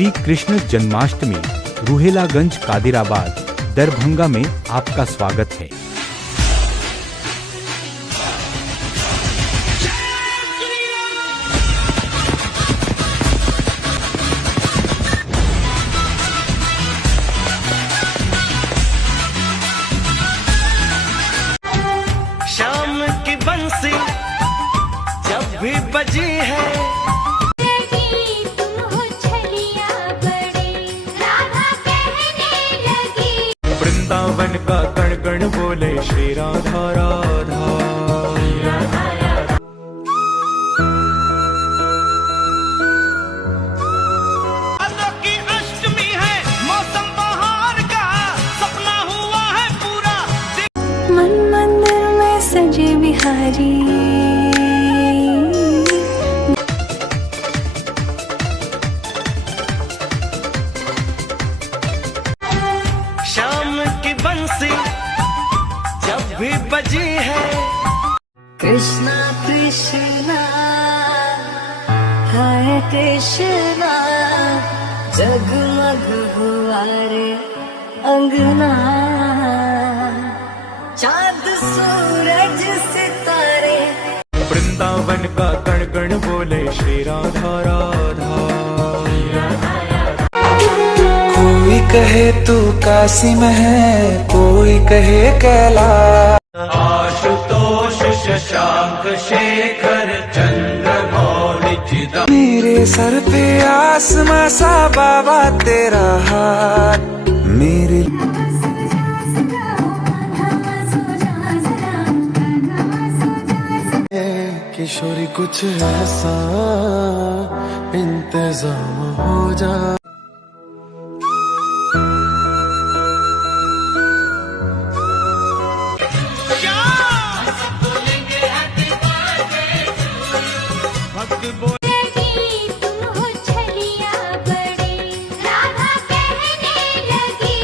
श्री कृष्ण जन्माष्टमी रूहेलागंज कादिराबाद दरभंगा में आपका स्वागत है। शाम की बंसी जब भी बजी है, तुम हो छलिया बड़े, राधा कहने लगी। वृंदावन का कण कण बोले श्री राधा राधा। की अष्टमी है, मौसम बहार का, सपना हुआ है पूरा। मन मंदिर में सजे बिहारी, शाम की बंसी जब भी बजी है, कृष्णा कृष्णा हाय कृष्णा, जगमग हुआ रे अंगना, चांद सूरज सितारे। वृंदावन का कण कण बोले श्री राधा राधा। कोई कहे तू काशी में है, कोई कहे कैलाश। आशुतोष शशांक शेखर चंद्रमौलि चिदंबरम। मेरे सर पे आसमां सा बाबा तेरा हाथ, मेरे किशोरी कुछ ऐसा इंतजाम हो जा। तुम हो छलिया बड़े, राधा कहने लगी।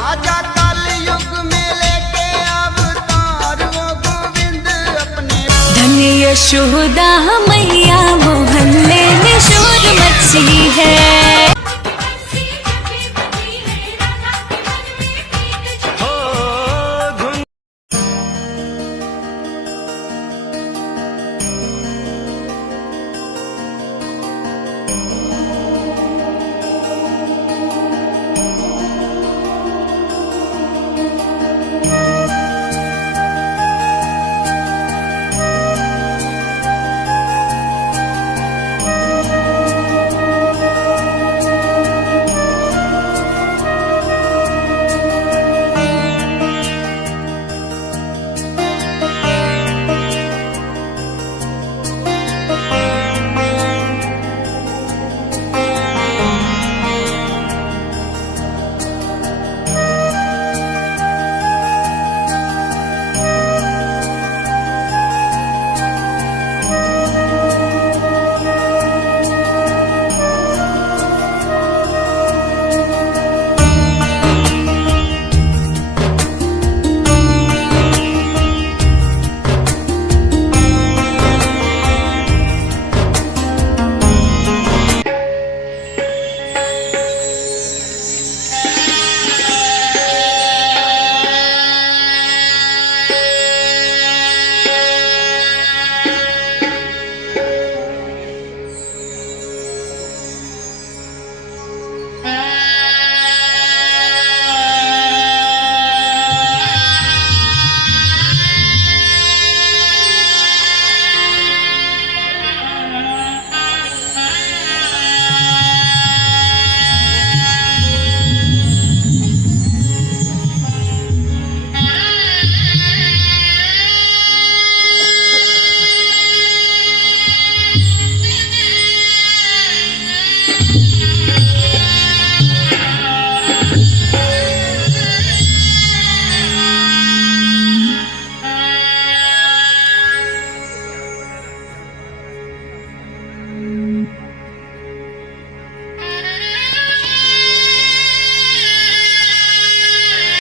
आजा कल युग में लेके अवतार वो गोविंद अपने। धन्य यशोदा मैया, मोहल्ले में शोर मची है।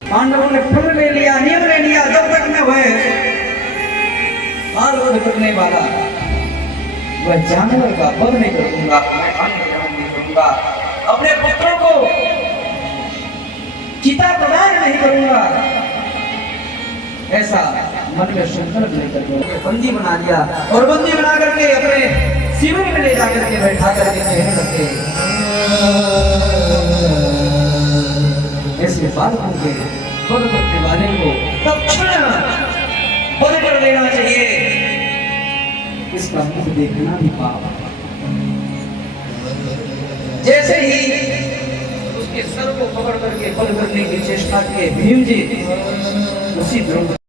पांडवों ने फल ले लिया, नियम ले लिया, जब तक मैं वह काल वध करने वाला वह जानवर का वध नहीं करूंगा, मैं अन्य ग्रहण नहीं करूंगा। अपने पुत्रों को चिता प्रदान नहीं करूंगा, ऐसा मन में संकल्प लेकर के बंदी बना लिया और बंदी बना करके अपने शिविर में ले जाकर के बैठा करके कहने लगे, ऐसे बालकों के वध करने वाले को तत्क्षण वध कर देना चाहिए, इसका मुख देखना भी पाप। जैसे ही उसके सर को पकड़ करके बध करने की चेष्टा किए भीम जी, उसी द्रौपदी